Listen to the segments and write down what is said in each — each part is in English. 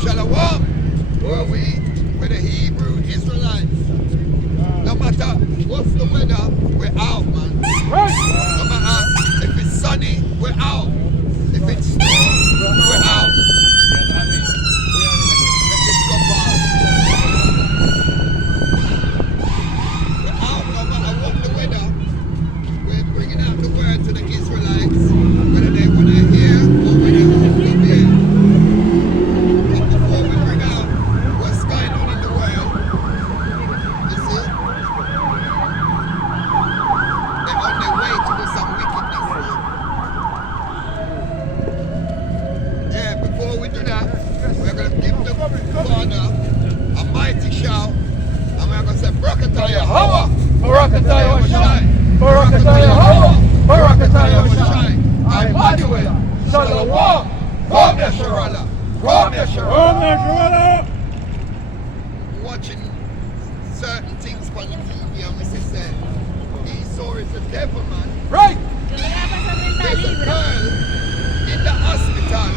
Shalom. Were we with the Hebrew Israelites? No matter what's the weather, we're out, man. No matter if it's sunny, we're out. If it's snow, we're out. Let this go past. We're out no matter what the weather. We're bringing out the word to the Israelites, whether they want to hear or whether they want to hear. But before we bring out what's going on in the world, you see, they're on their way to do some wickedness. Yeah, before we do that, we're going to give the Father a mighty shout, and we're going to say, Barakatah Yahweh, Barakatah Shai, Barakatah Yahweh, Barakatah Shai, Emmanuel, Shalom, Kom Yasharallah, Kom Yasharallah. watching certain things on the TV, and we say, Esau is the devil, man. Right. There's a girl in the hospital,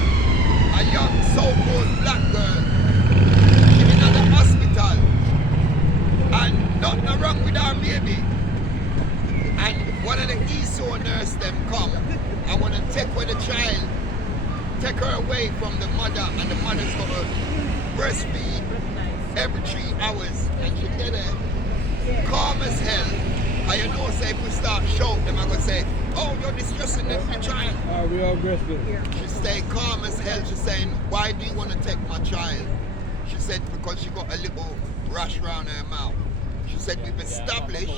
a young so-called black girl. She's in the hospital, and nothing wrong with her baby. And one of the Esau nurse them come and want to take away the child, take her away from the mother, and the mother's got to breastfeed every 3 hours. And she did it calm as hell. And you know, say if we start shouting, them I'm gonna say, oh, you're distressing the child. We all breastfeed. She stayed calm as hell. She's saying, why do you want to take my child? She said, because she got a little rash around her mouth. She said, we've established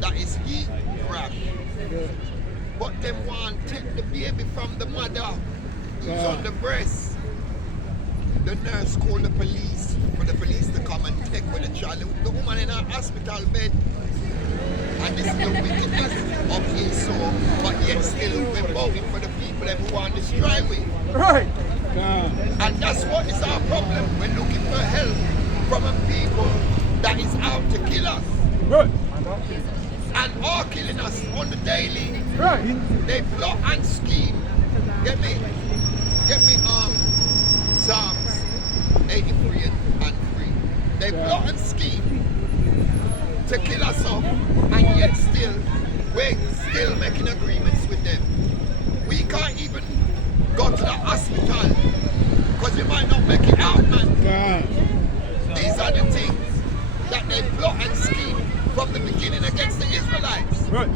that is heat rash. But them want to take the baby from the mother who's on the breast. The nurse called the police for the police to come and take away the child. The woman in her hospital bed. And this is the wickedness of Esau, but yet still we're voting for the people that who want to destroy we. Right. And that's what is our problem. We're looking for help from a people that is out to kill us. Right. And are killing us on the daily. Right. They plot and scheme. Get me Psalms 83 and 3. They plot and scheme to kill us off, and yet still we're still making agreements with them. We can't even go to the hospital because you might not make it out, man. These are the things that they plot and scheme from the beginning against the Israelites. Right.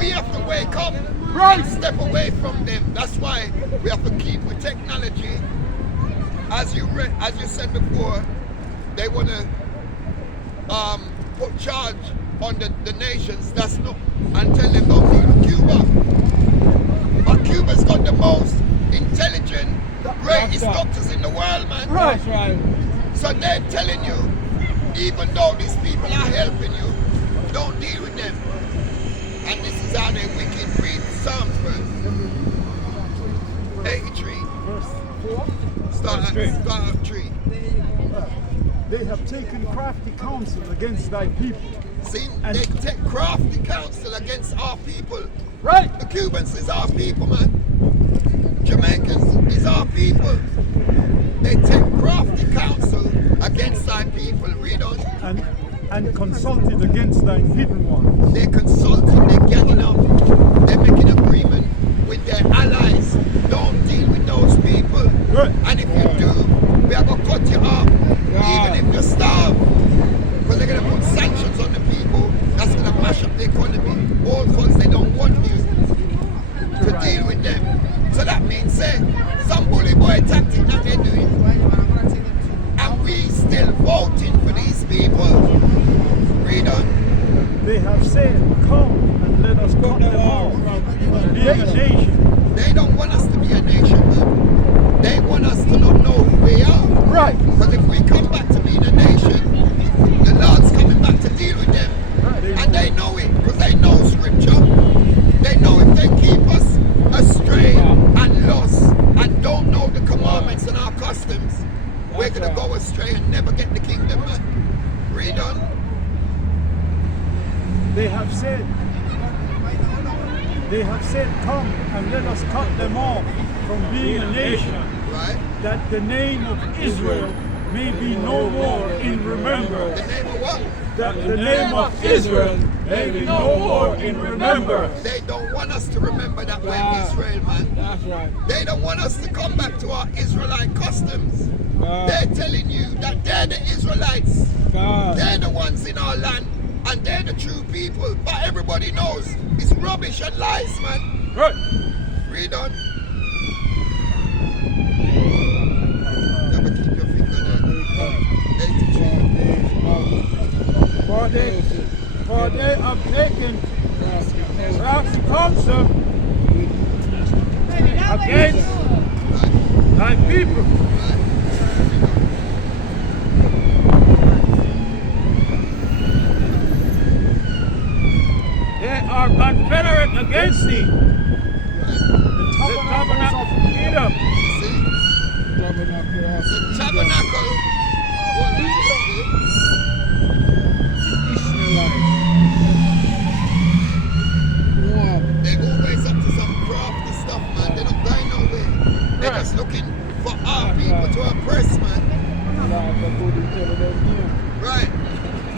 We have to wake up Right. and step away from them. That's why we have to keep with technology. As you said before, they want to put charge on the nations. That's not, and tell them don't deal with Cuba. But Cuba's got the most intelligent, greatest doctors in the world, man. Right. That's right. So they're telling you, even though these people are helping you, don't deal with them. And this is how they wicked. Read Psalms first. 83. Start at 3. They have taken crafty counsel against thy people. See, they take crafty counsel against our people. Right. The Cubans is our people, man. Jamaicans is our people. They take crafty counsel against thy people. Read on. And consulted against thy hidden ones. They're consulting, they're getting up, they're making agreement with their allies. Don't deal with those people. Right. And if you do, we are going to cut you off. Even if you starve. Because they're going to put sanctions on the people. That's going to mash up the economy. All funds, they don't want you to deal with them. So that means, say, some bully boy tactic that they're doing. And we still voting for these people. Read on. They have said, come and let us cut them off from being a nation. They don't want us to be a nation, man. They want us to not know who we are. Right. Because if we come back to being a nation, the Lord's coming back to deal with them. And they know it, because they know scripture. They know if they keep us astray and lost and don't know the commandments and our customs, we're going to go astray and never get the kingdom, man. Read on. They have said, come and let us cut them off from being a nation. Right? that the name of Israel may be no more in The remembrance. name of what? That the name of Israel may be no more in remembrance. They don't want us to remember that we're Israel, man. That's right. They don't want us to come back to our Israelite customs. They're telling you that they're the Israelites. God. They're the ones in our land, and they're the true people. But everybody knows it's rubbish and lies, man. Right. Read on. Never keep your finger there. 82. For they have taken crafty counsel against thy people. They are confederate against thee. The tabernacle of Edom. See? The tabernacle. What is They're always up to some crafty stuff, man. They're not going nowhere. They're just looking for our people to oppress, man. Right.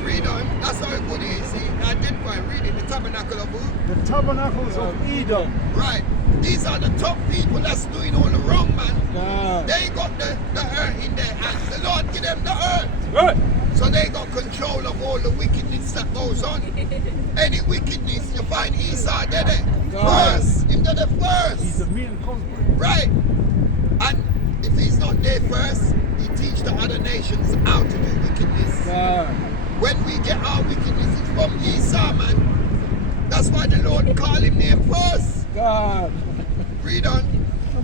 Read on. That's how good it is. See, identify reading the tabernacle of who? The tabernacles of Edom. Right. These are the top people that's doing all the wrong, man. They got the earth in their hands. The Lord give them the earth. Right. So they got control of all the wickedness that goes on. Any wickedness you find Esau did it. First. Him did it He's first. the main culprit. Right. And if he's not there first, he teach the other nations how to do wickedness. When we get our wickedness, it's from Esau, man. That's why the Lord called him name first. God. Read on.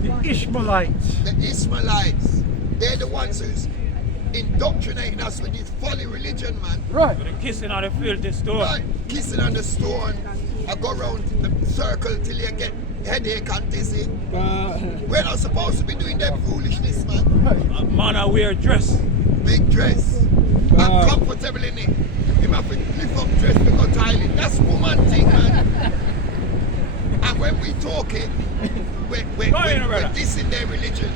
The Ishmaelites. The Ishmaelites. They're the ones who's indoctrinating us with this folly religion, man. Right. With a kissing on the filthy stone. Right. Kissing on the stone. I go round the circle till you get headache and dizzy. We're not supposed to be doing that foolishness, man. A man I wear dress. Big dress. I'm comfortable in it. You have to lift up dress to go toilet. That's woman thing, man. And when we talk it, we're dissing their religion.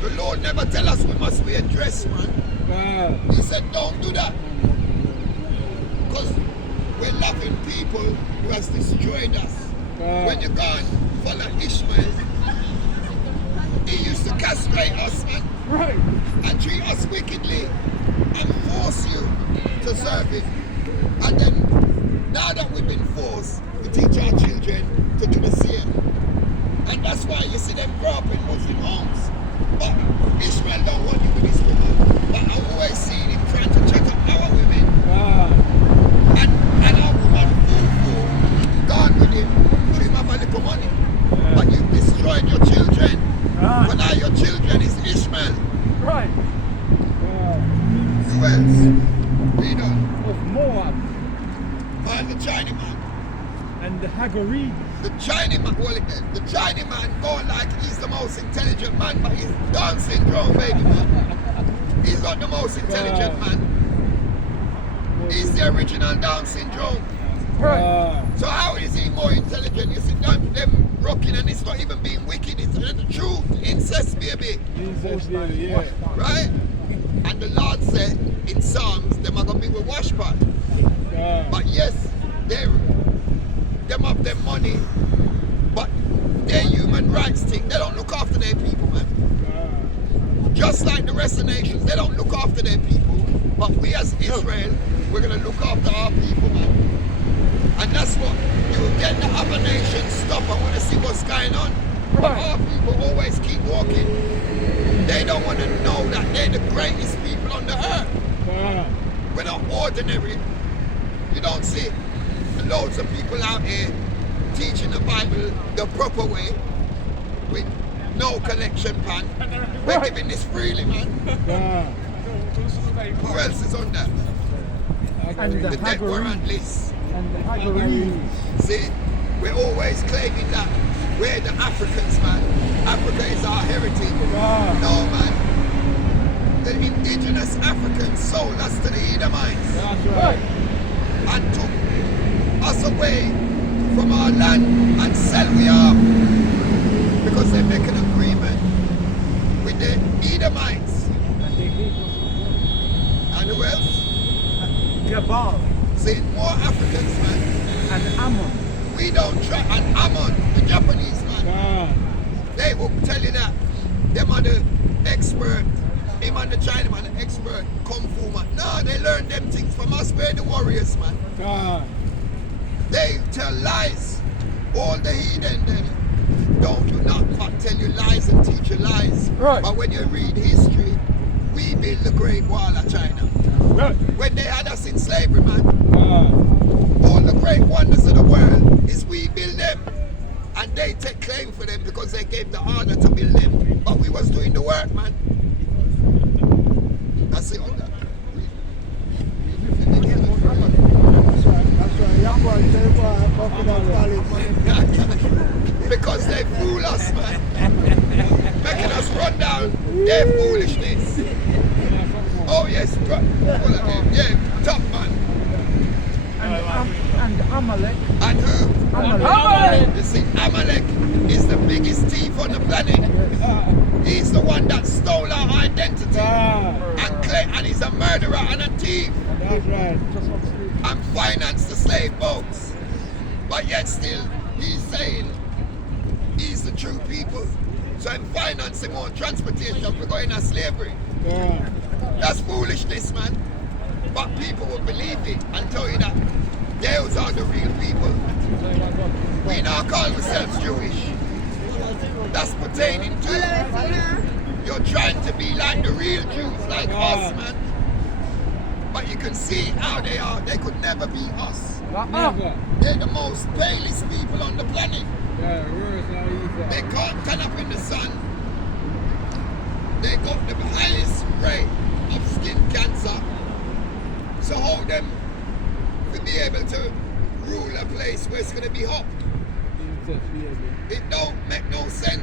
The Lord never tell us we must wear dress, man. He said don't do that. Because we're loving people who has destroyed us. When you go and follow Ishmael, he used to castrate us, man. Right. And treat us wickedly and force you to serve him. And then now that we've been forced, we teach our children to do the same. And that's why you see them grow up in Muslim homes. But Ishmael don't want you with his woman. But I always see him trying to check up our women. And our woman fool, gone with him, dream of a little money. But you've destroyed your children. But now your children is Ishmael. Right. Who else? Read on. Of Moab And the Chinaman. and the Hagari. The Chinaman, well, the Chinaman going like he's the most intelligent man, but he's Down syndrome, baby, man. He's not the most intelligent man. He's the original Down syndrome. Right. So how is he more intelligent? You see them rocking and it's not even being wicked. It's the truth. Incest, baby. Yeah. Right? And the Lord said in Psalms, them are going to be with washpot. But yes, them have their money, but their human rights thing, they don't look after their people, man. Just like the rest of the nations, they don't look after their people. But we as Israel, we're going to look after our people, man. And that's what you get the other nations stop and want to see what's going on. But our people always keep walking. They don't want to know that they're the greatest people on the earth. We're not ordinary. You don't see loads of people out here teaching the Bible the proper way with no collection pan. We're giving this freely, man. Who else is on that? And The debt warrant list. And the Hagari. See, we're always claiming that we're the Africans, man. Africa is our heritage. No, man. The indigenous Africans sold us to the Edomites. That's right. And took us away from our land and sell we off because they make an agreement with the Edomites. And they gave us And who else? Gabal See, more Africans, man. and Ammon. We don't try. And Ammon, the Japanese, man. God. They will tell you that them are the expert. Him and the Chinaman, the expert kung fu man. No, they learn them things from us. We're the warriors, man. God. They tell lies. All the heathen they don't do not tell you lies and teach you lies. Right. But when you read history, we built the Great Wall of China. Right. When they had us in slavery, man, God. all the great wonders of the world is we build them. And they take claim for them because they gave the order to build them. But we was doing the work, man. That's it on that. Because they fool us, man. Making us run down their foolishness. Oh yes, yeah, top man. And Amalek. And who? Amalek. You see, Amalek is the biggest thief on the planet. He's the one that stole our identity and he's a murderer and a thief That's right. and financed the slave boats. But yet still, he's saying he's the true people. So I'm financing more transportation for going to slavery. God. That's foolishness, man. But people will believe it and tell you that those are the real people. We now call ourselves Jewish. That's pertaining to you're trying to be like the real Jews, like us, man. But you can see how they are. They could never be us. Never. They're the most palest people on the planet. Yeah, worse now They either. can't turn up in the sun. They got the highest rate of skin cancer. So how them to be able to rule a place where it's going to be hot? It don't make no sense.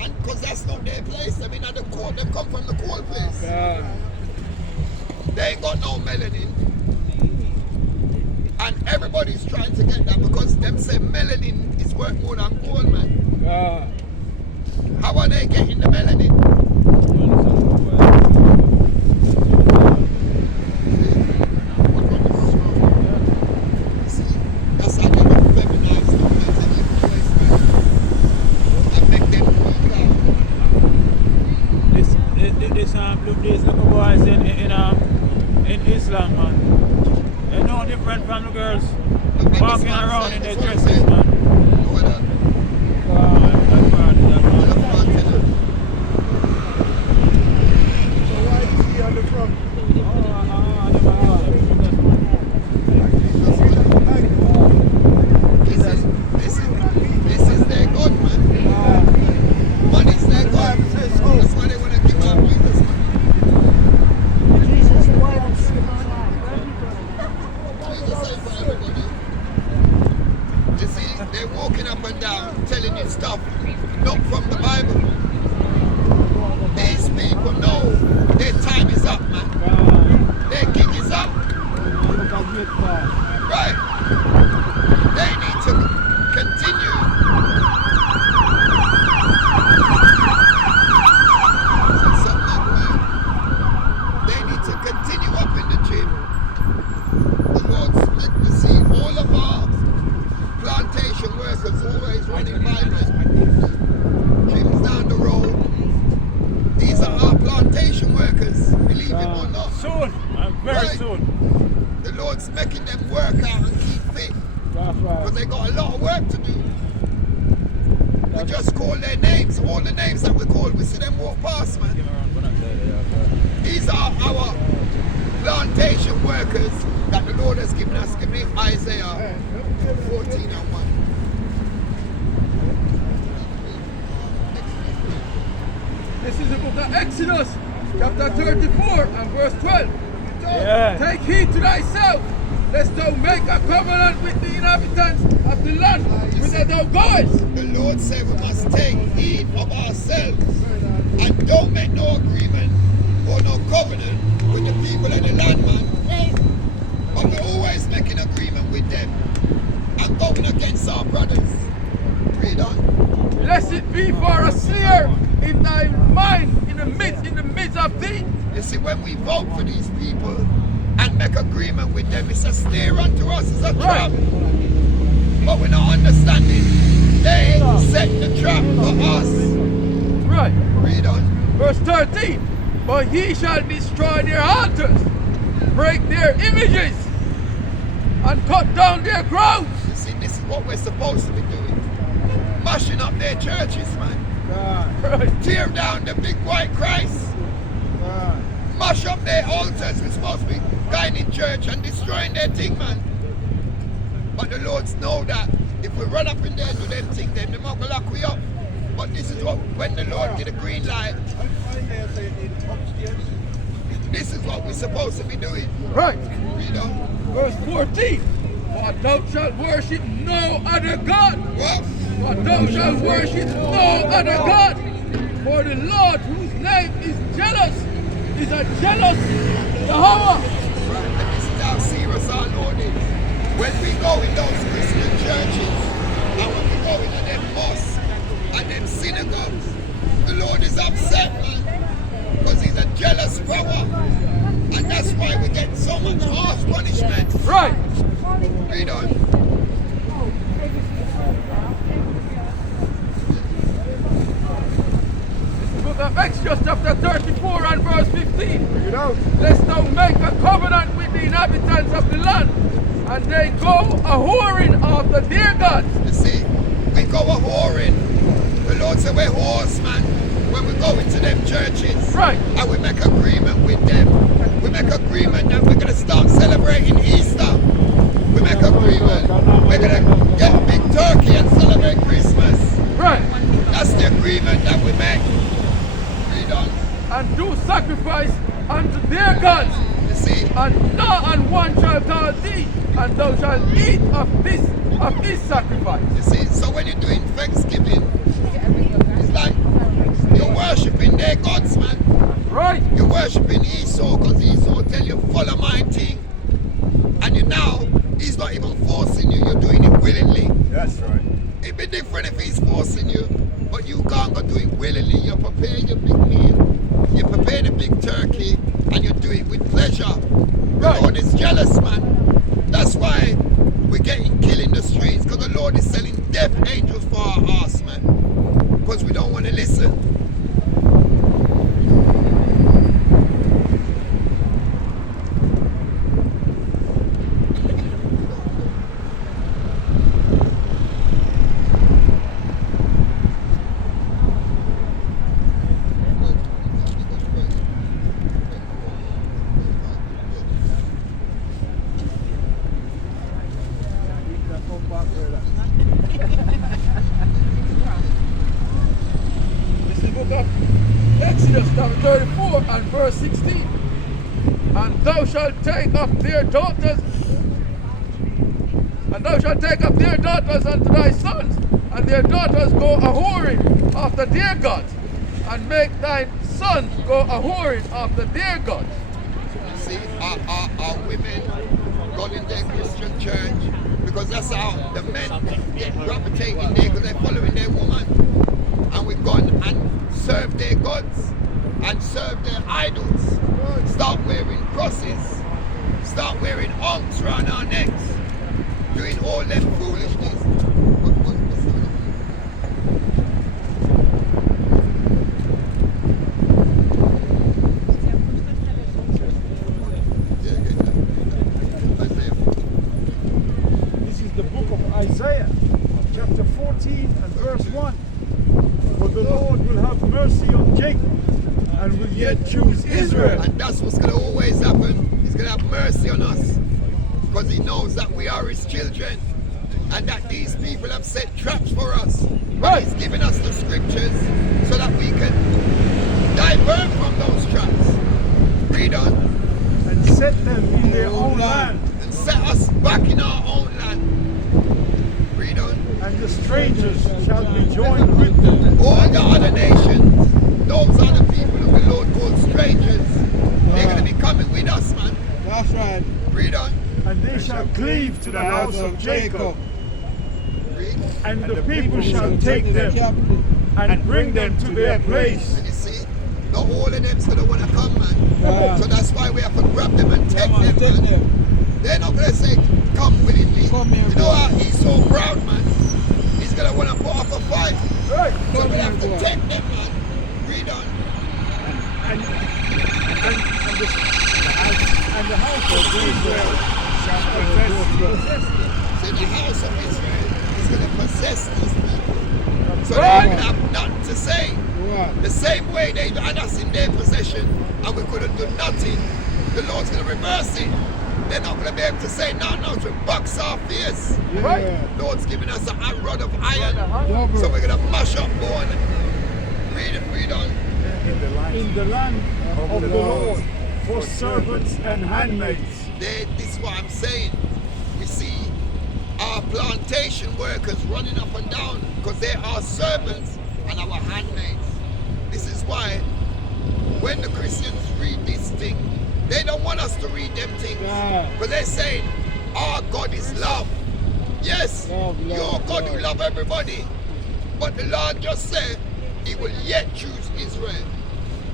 And because that's not their place. I mean, at the cold, them come from the cold place. God. They ain't got no melanin. And everybody's trying to get that because them say melanin is worth more than gold, man. God. How are they getting the melanin? See, that's how they get feminized them and take them place, man. And make them weak out. This these little boys in Islam, man. They're no different from the girls walking around in their dresses, man. This is their God, man. Money's their God. That's why they want to give out Jesus, man. Jesus ain't for everybody. You see, they're walking up and down telling you stuff not from the Bible. These people know their time is up, man. Their gig is up. Right. They need to continue. They need to continue up in the gym. The Lord's let me see all of our plantation workers always running by me. Gyms down the road. These are our plantation workers, believe it or not. Soon, very Right. soon. The Lord's making them work out and keep fit. That's Because right. they got a lot of work to do. We just call their names. All the names that we call, we see them walk past, man. These are our plantation workers that the Lord has given us. Give me Isaiah 14 and 1. This is the book of Exodus, chapter 34 and verse 12. Yeah. Take heed to thyself, lest thou make a covenant with the inhabitants of the land whither thou goest. The Lord said we must take heed of ourselves and don't make no agreement or no covenant with the people of the land, man. But we're always making agreement with them and going against our brothers. Read on. Lest it be for a snare in thy mine in the midst of thee. You see, when we vote for these people and make agreement with them, it's a snare unto us, it's a trap. But we're not understanding. They set the trap for us. Right. Read on. Verse 13. But ye shall destroy their altars, break their images, and cut down their crowns. You see, this is what we're supposed to be doing. Mashing up their churches, man. Right. Tear down the big white Christ. Mash up their altars. We're supposed to be going in church and destroying their thing, man. But the Lords know that if we run up in there and do them thing, then they're not going to lock we up. But this is what, when the Lord get a green light, this is what we're supposed to be doing. Right. Read on. Verse 14. But thou shalt worship no other God. What? But thou shalt worship no other God. For the Lord, whose name is jealous, is a jealous Jehovah. Right, and this is how serious our Lord is. When we go in those Christian churches, and when we go into them mosques and them synagogues, the Lord is upset, man, because he's a jealous power. And that's why we get so much harsh punishment. Right. Read on. Book of Exodus chapter 34 and verse 15. Bring it out. Lest thou make a covenant with the inhabitants of the land, and they go a-whoring after their gods. You see, we go a-whoring. The Lord said we're whores, man, when we go into them churches. Right. And we make agreement with them. We make agreement that we're going to start celebrating Easter. We make agreement. We're going to get a big turkey and celebrate Christmas. Right. That's the agreement that we make. Read on. And do sacrifice unto their gods. You see, And not on one shall call thee, and thou shalt eat of his sacrifice. you see, so when you're doing Thanksgiving, it's like you're worshipping their gods, man. Right. You're worshipping Esau because Esau tell you follow my thing. And you now, he's not even forcing you, you're doing it willingly. That's right. It'd be different if he's forcing you, but you can't go do it willingly. You're preparing your big meal, you prepare the big turkey, and you do it with pleasure. The Lord is jealous, man. That's why we're getting killed in the streets, because the Lord is sending death angels for our ass, man. Because we don't want to listen. This is the book of Exodus chapter 34 and verse 16. And thou shalt take up their daughters, unto thy sons, and their daughters go a-whoring after their gods, and make thine sons go a-whoring after their gods. You see, our women gone in their Christian church, because that's how the men get gravitating there, because they're following their woman. And we've gone and served their gods and served their idols. Start wearing crosses, start wearing arms around our necks, doing all them foolishness. This is the book of Isaiah, chapter 14 and verse 1. For the Lord will have mercy on Jacob and will yet choose Israel. And that's what's going to always happen. He's going to have mercy on us, because he knows that we are his children and that these people have set traps for us. But he's given us the scriptures so that we can divert from those traps. Read on. And set them in their own land. And set us back in our own land. Read on. And the strangers shall be joined with them. All the other nations, those are the people who the Lord calls strangers. They're going to be coming with us, man. That's right. Read on. And they shall cleave to the house of Jacob. Read. And the people shall take them and bring them to their place. And you see, Not all of them's gonna wanna come, man. Yeah. So that's why we have to grab them and take Man, them, take man. them. They're not gonna say, come willingly. Come here, You know boy. how he's so proud, man. He's gonna wanna put up a fight. Right. So Come we here, have to boy. take them, man. Read on. And the house of Israel shall possess them. So the house of Israel is gonna possess these people. So they Right. even have nothing to say. What? The same way they had us in their possession and we couldn't do nothing, the Lord's going to reverse it. They're not going to be able to say no to box our face. Right. Yeah. Lord's giving us a rod of iron. Double. So we're going to mash up born. Read on. In the land of the Lord for servants and handmaids. This is what I'm saying. We see our plantation workers running up and down because they are servants and our handmaids. This is why when the Christians read this thing, they don't want us to read them things. Yeah. But they're saying, our God is love. Yes, Love, your love, God love. will love everybody. But the Lord just said, he will yet choose Israel.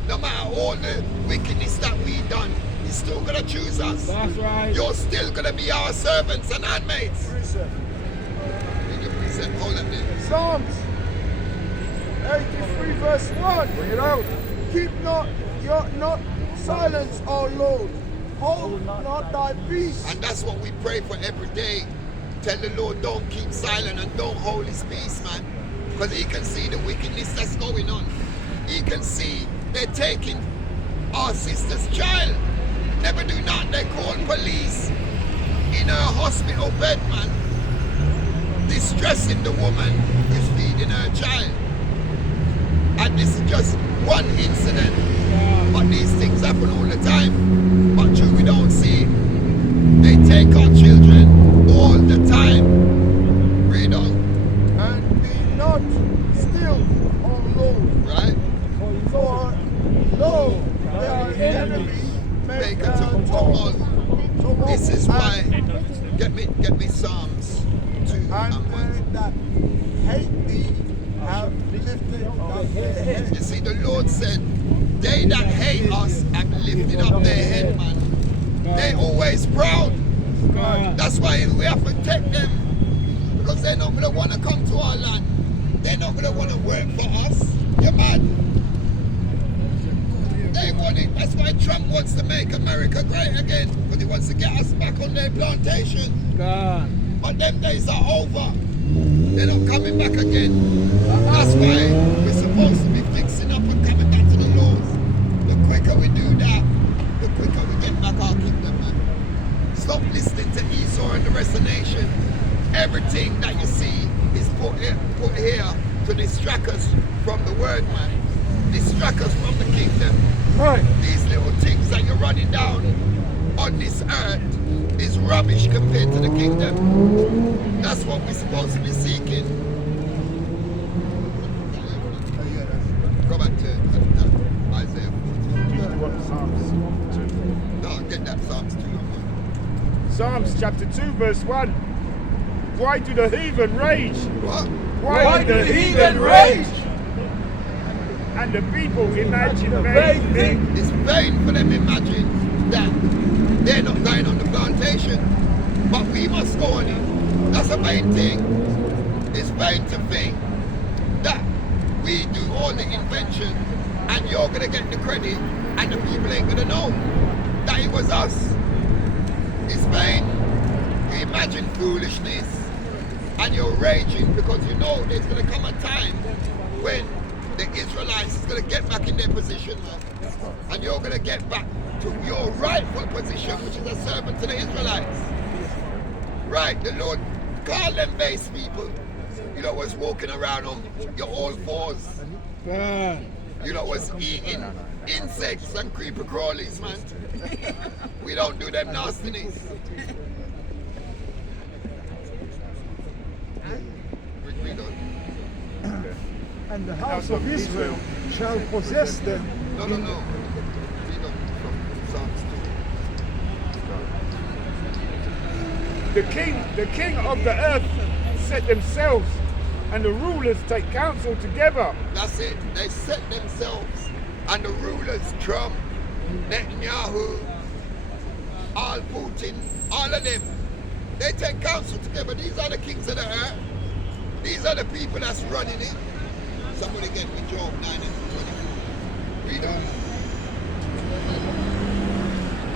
No matter all the wickedness that we done, he's still going to choose us. That's right. You're still going to be our servants and handmaids. Read your precept. Hold up there. Psalms 83 verse 1. Bring it out. Keep not silence, O Lord. Hold not thy peace. And that's what we pray for every day. Tell the Lord, don't keep silent and don't hold his peace, man. Because he can see the wickedness that's going on. He can see they're taking our sister's child. Never do not. They call police in her hospital bed, man. Distressing the woman who's feeding her child. And this is just one incident. But these things happen all the time. But true, we don't see it. They take our children all the time. Read on, And be not still, O Lord. right? For lo, their enemy Make make a a tumult. tumult. This is why. Get me Psalms 2 and And 1. they that hate thee have lifted up their head. You see, the Lord said, they that hate us have lifted up their head, man. They always proud. God. That's why we have to take them. Because they're not going to want to come to our land. They're not going to want to work for us. You're mad. They want it. That's why Trump wants to make America great again. Because he wants to get us back on their plantation. God. But them days are over. They're not coming back again. That's why we're supposed to be fixing up and coming back to the laws. The quicker we do that, the quicker we get back our kingdom, man. Stop listening to Esau and the rest of the nation. Everything that you see is put here to distract us from the word, man. Distract us from the kingdom. Right. These little things that you're running down on this earth is rubbish compared to the kingdom. That's what we're supposed to be seeking. Go back to Isaiah. You want Psalms 2? No, get that Psalms 2. Psalms chapter 2 verse 1. Why do the heathen rage? What? Why do the heathen rage? And the people imagine vain things. It's vain for them to imagine that they're not going on the plantation, but we must go on it. That's the main thing. It's vain to think that we do all the invention and you're going to get the credit and the people ain't going to know that it was us. It's vain. You imagine foolishness and you're raging because you know there's going to come a time when the Israelites is going to get back in their position, man. And you're going to get back to your rightful position, which is a servant to the Israelites. Right, the Lord called them base people. You know what's walking around on your old fours. God. You know what's eating insects and creeper crawlies, man. We don't do them nastiness. Read on. And the house of Israel shall possess them. No. Read on from Psalms 2. The king of the earth set themselves, and the rulers take counsel together. That's it. They set themselves And the rulers, Trump, Netanyahu, all Putin, all of them, they take counsel together. These are the kings of the earth. These are the people that's running it. Somebody get me Job 9 and 24. Read on.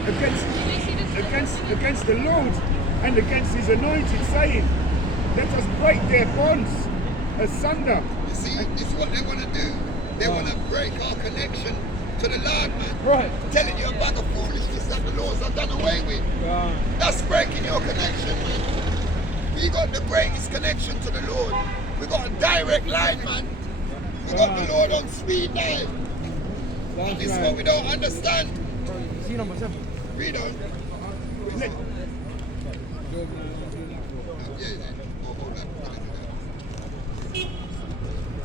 Against the Lord and against his anointed, saying, let us break their bonds asunder. You see, this is what they want to do. They want to break our connection to the Lord, man. Right. Telling you a bag of foolishness that the laws are done away with. That's breaking your connection, man. We got the greatest connection to the Lord. We got a direct line, man. We got the Lord on speed dial. This is what we don't understand. Read on.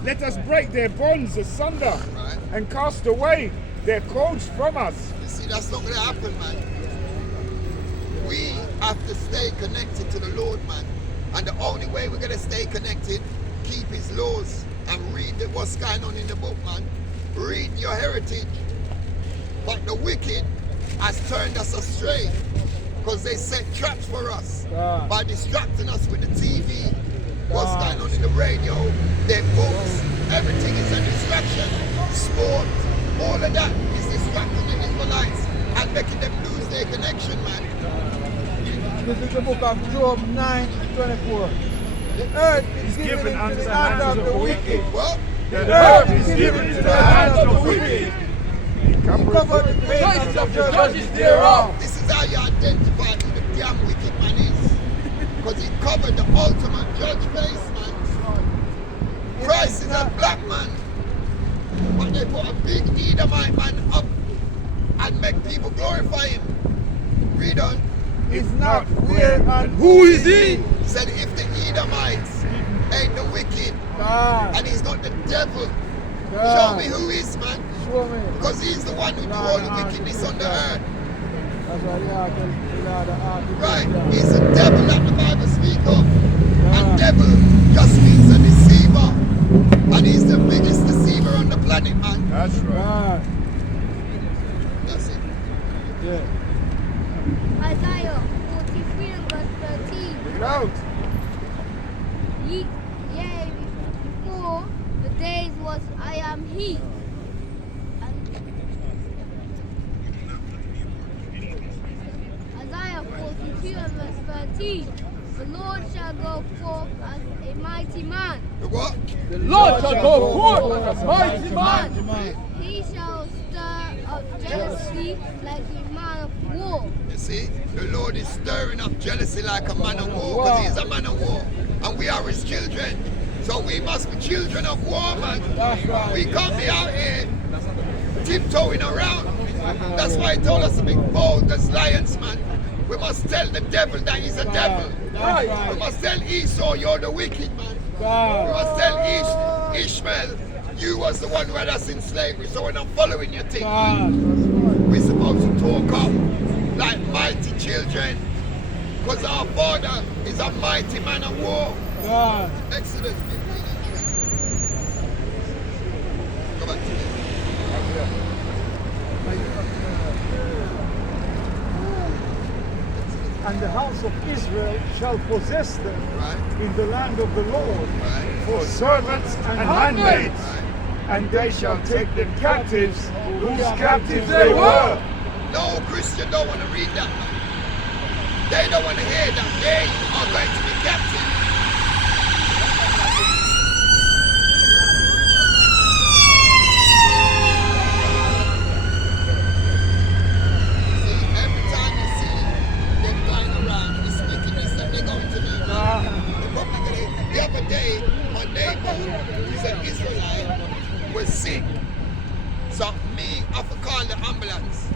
Let us break their bonds asunder, Right. and cast away their cords from us. You see, that's not going to happen, man. We have to stay connected to the Lord, man. And the only way we're going to stay connected, keep his laws and read what's going on in the book, man. Read your heritage. But the wicked has turned us astray because they set traps for us by distracting us with the TV, what's going on in the radio, their books, everything is a distraction. Sport, all of that is distracting the Israelites and making them lose their connection, man. This is the book of Job 9:24. The earth is given into the hand of the wicked. What? The earth is given into the hands of the wicked. Cover the faces of the judges thereof. This is how you identify who the damn wicked man is. Because he covered the ultimate judge face, man. Christ is a black man. But they put a big Edomite man up and make people glorify him. Read on. If not, where and who is he? Said if the Edomites ain't the wicked God, and he's not the devil, God. show me who is, man. Show me. Because he's the one who do all the wickedness on the earth. That's why the article. Right, he's the devil that the Bible speaks of. And devil just means a deceiver. And he's the biggest deceiver on the planet, man. That's right. That's it. Yeah. Isaiah 43 and verse 13. Look it out. Yea, before the days was I am he. Isaiah 42 and verse 13. The Lord shall go forth as a mighty man. The what? The Lord shall go forth as a mighty man. He shall stir up jealousy like a man of war. You see, the Lord is stirring up jealousy like a man of war, because he's a man of war, and we are his children. So we must be children of war, man. That's right. We can't be out here tiptoeing around. That's why he told us to be bold as lions, man. We must tell the devil that he's a devil. That's right. We must tell Esau, you're the wicked, man. We God. must tell Ishmael, you was the one who had us in slavery, so we're not following your thing. God. We're supposed to talk up like mighty children, because our Father is a mighty man of war. God. Exodus 15 and 3. Go back to this. And the house of Israel shall possess them Right, in the land of the Lord right, for servants and handmaids. right. And they shall take them captives, whose captives they were. No Christian don't want to read that, man. They don't want to hear that they are going to be captive. See, every time you see them going around, it's wickedness that they're going to do. The other day, my neighbor, who's an Israelite, was sick. So me, I have to call the ambulance.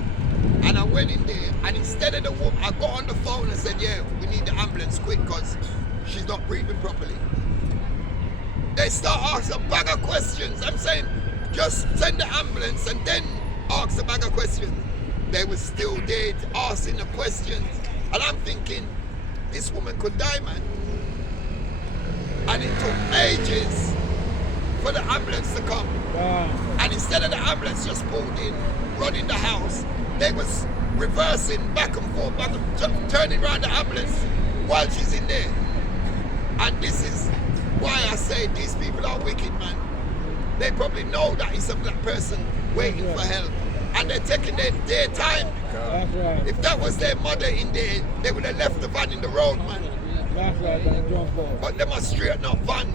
And I went in there, and instead of the woman, I got on the phone and said, yeah, we need the ambulance quick because she's not breathing properly. They start asking a bag of questions. I'm saying, just send the ambulance and then ask a bag of questions. They were still there asking the questions. And I'm thinking, this woman could die, man. And it took ages for the ambulance to come. And instead of the ambulance just pulled in, running the house, they was reversing back and forth, turning around the ambulance while she's in there. And this is why I say these people are wicked, man. They probably know that it's a black person waiting for help. And they're taking their time. That's right. If that was their mother in there, they would have left the van in the road, man. That's right, and jump out. But they must straighten up van